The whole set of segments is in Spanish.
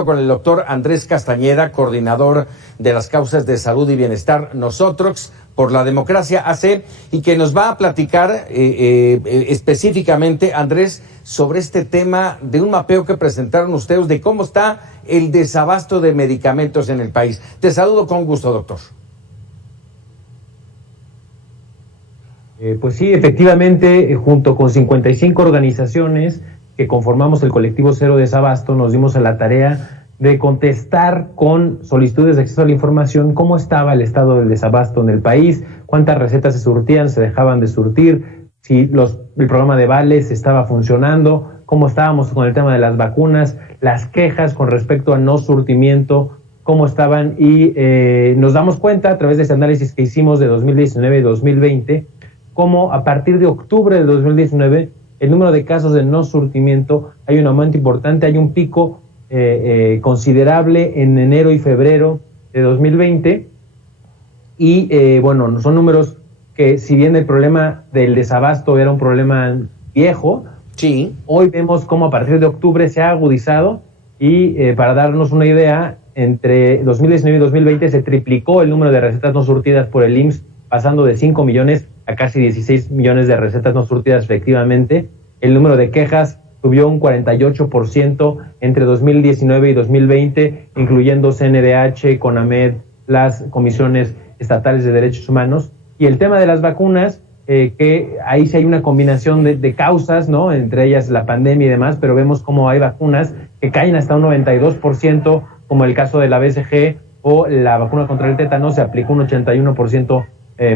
directo con el doctor Andrés Castañeda, coordinador de las causas de salud y bienestar Nosotros por la Democracia AC, y que nos va a platicar específicamente, Andrés, sobre este tema de un mapeo que presentaron ustedes de cómo está el desabasto de medicamentos en el país. Te saludo con gusto, doctor. Pues sí, efectivamente, junto con 55 organizaciones que conformamos el colectivo Cero Desabasto, nos dimos a la tarea de contestar con solicitudes de acceso a la información cómo estaba el estado del desabasto en el país, cuántas recetas se surtían, se dejaban de surtir, si el programa de vales estaba funcionando, cómo estábamos con el tema de las vacunas, las quejas con respecto al no surtimiento, cómo estaban, y nos damos cuenta a través de ese análisis que hicimos de 2019 y 2020, cómo a partir de octubre de 2019 el número de casos de no surtimiento, hay un aumento importante, hay un pico considerable en enero y febrero de 2020, y bueno, son números que, si bien el problema del desabasto era un problema viejo, sí, hoy vemos cómo a partir de octubre se ha agudizado, y para darnos una idea, entre 2019 y 2020 se triplicó el número de recetas no surtidas por el IMSS, pasando de 5 millones a casi 16 millones de recetas no surtidas efectivamente. El número de quejas subió un 48% entre 2019 y 2020, incluyendo CNDH, CONAMED, las comisiones estatales de derechos humanos. Y el tema de las vacunas, que ahí sí hay una combinación de causas, ¿no? Entre ellas la pandemia y demás, pero vemos cómo hay vacunas que caen hasta un 92%, como el caso de la BCG o la vacuna contra el tétano, se aplicó un 81%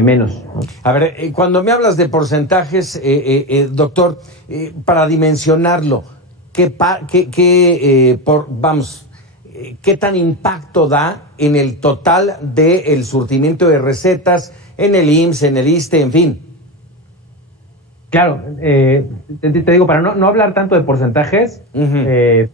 menos. A ver, cuando me hablas de porcentajes, doctor, para dimensionarlo, ¿qué tan impacto da en el total del surtimiento de recetas en el IMSS, en el ISSSTE, en fin? Claro, te digo, para no hablar tanto de porcentajes, te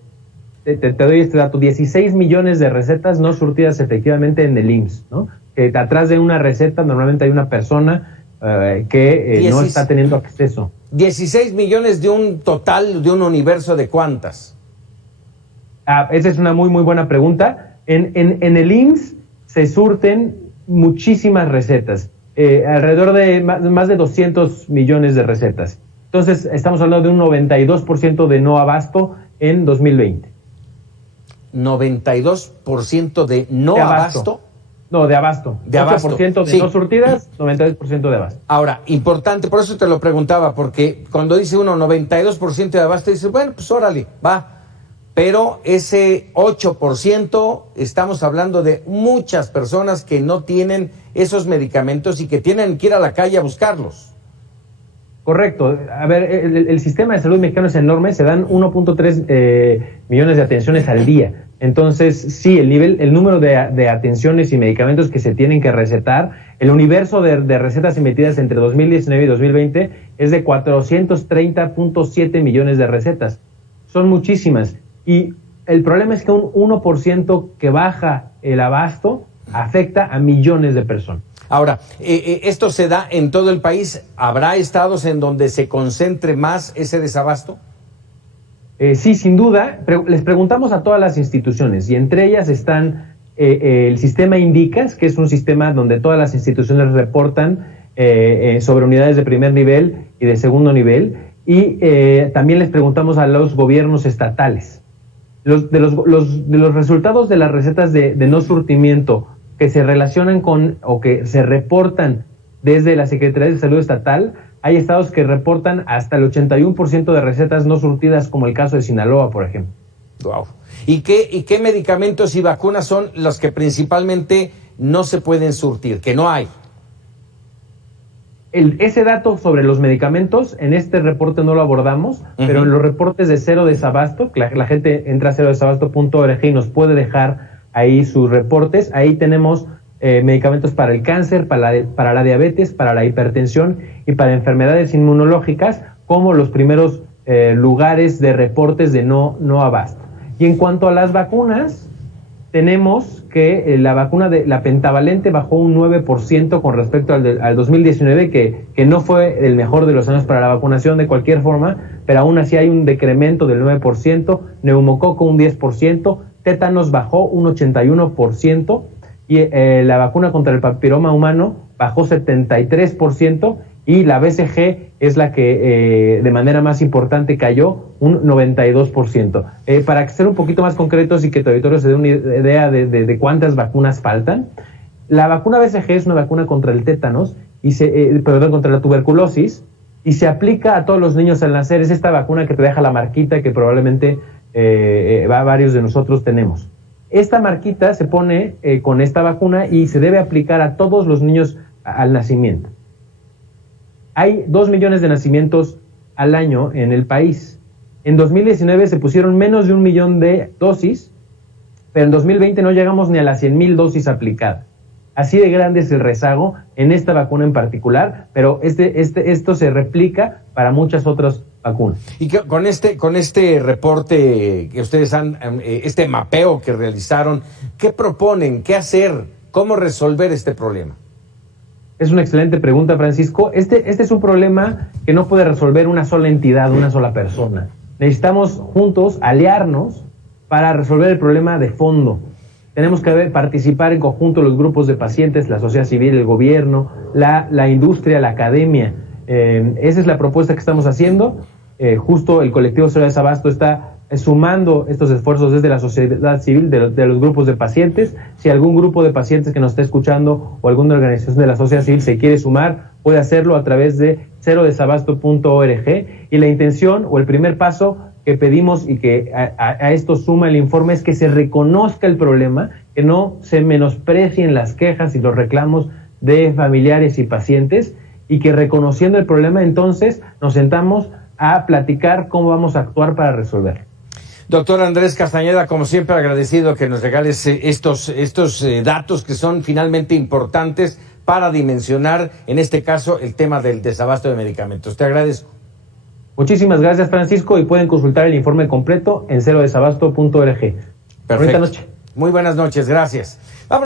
doy este dato: 16 millones de recetas no surtidas efectivamente en el IMSS, ¿no? Atrás de una receta normalmente hay una persona que no está teniendo acceso. 16 millones de un total, de un universo de ¿cuántas? Esa es una muy, muy buena pregunta. En el IMSS se surten muchísimas recetas, alrededor de más de 200 millones de recetas. Entonces, estamos hablando de un 92% de no abasto en 2020. ¿92% de no abasto? No, de abasto. De abasto. 8% de sí. no surtidas, 92% de abasto. Ahora, importante, por eso te lo preguntaba, porque cuando dice uno 92% de abasto, dice, bueno, pues órale, va. Pero ese 8%, estamos hablando de muchas personas que no tienen esos medicamentos y que tienen que ir a la calle a buscarlos. Correcto. A ver, el sistema de salud mexicano es enorme, se dan 1.3 millones de atenciones al día. Entonces, sí, el número de atenciones y medicamentos que se tienen que recetar, el universo de recetas emitidas entre 2019 y 2020 es de 430.7 millones de recetas. Son muchísimas. Y el problema es que un 1% que baja el abasto afecta a millones de personas. Ahora, ¿esto se da en todo el país? ¿Habrá estados en donde se concentre más ese desabasto? Sí, sin duda. Les preguntamos a todas las instituciones, y entre ellas están el sistema INDICAS, que es un sistema donde todas las instituciones reportan sobre unidades de primer nivel y de segundo nivel, y también les preguntamos a los gobiernos estatales. De los resultados de las recetas de no surtimiento que se relacionan con o que se reportan desde la Secretaría de Salud Estatal, hay estados que reportan hasta el 81% de recetas no surtidas, como el caso de Sinaloa, por ejemplo. Wow. ¿Y qué medicamentos y vacunas son los que principalmente no se pueden surtir, que no hay? Ese dato sobre los medicamentos, en este reporte no lo abordamos, pero en los reportes de Cero Desabasto, la gente entra a cerodesabasto.org y nos puede dejar ahí sus reportes. Ahí tenemos medicamentos para el cáncer, para la diabetes, para la hipertensión y para enfermedades inmunológicas, como los primeros lugares de reportes de no abasto. Y en cuanto a las vacunas, tenemos que la vacuna de la pentavalente bajó un 9% con respecto al 2019, que no fue el mejor de los años para la vacunación de cualquier forma, pero aún así hay un decremento del 9%, neumococo un 10%, tétanos bajó un 81% y la vacuna contra el papiloma humano bajó 73% y la BCG es la que de manera más importante cayó un 92%. Para ser un poquito más concretos y que tu auditorio se dé una idea de cuántas vacunas faltan, la vacuna BCG es una vacuna contra el tétanos, contra la tuberculosis, y se aplica a todos los niños al nacer. Es esta vacuna que te deja la marquita que probablemente varios de nosotros tenemos. Esta marquita se pone con esta vacuna y se debe aplicar a todos los niños al nacimiento. Hay 2 millones de nacimientos al año en el país. En 2019 se pusieron menos de 1 millón de dosis, pero en 2020 no llegamos ni a las 100,000 dosis aplicadas. Así de grande es el rezago en esta vacuna en particular, pero esto se replica para muchas otras vacunas. Y que con este reporte que ustedes este mapeo que realizaron, ¿qué proponen? ¿Qué hacer? ¿Cómo resolver este problema? Es una excelente pregunta, Francisco. Este es un problema que no puede resolver una sola entidad, una sola persona. Necesitamos juntos aliarnos para resolver el problema de fondo. Tenemos que participar en conjunto los grupos de pacientes, la sociedad civil, el gobierno, la industria, la academia. Esa es la propuesta que estamos haciendo. Justo el colectivo Cero Desabasto está sumando estos esfuerzos desde la sociedad civil, de los grupos de pacientes. Si algún grupo de pacientes que nos está escuchando o alguna organización de la sociedad civil se quiere sumar, puede hacerlo a través de cerodesabasto.org. Y la intención o el primer paso que pedimos y que a esto suma el informe es que se reconozca el problema, que no se menosprecien las quejas y los reclamos de familiares y pacientes, y que reconociendo el problema entonces nos sentamos a platicar cómo vamos a actuar para resolverlo. Doctor Andrés Castañeda, como siempre agradecido que nos regales estos datos que son finalmente importantes para dimensionar, en este caso, el tema del desabasto de medicamentos. Te agradezco. Muchísimas gracias, Francisco, y pueden consultar el informe completo en cerodesabasto.org. Perfecto. Buenas noches. Muy buenas noches, gracias.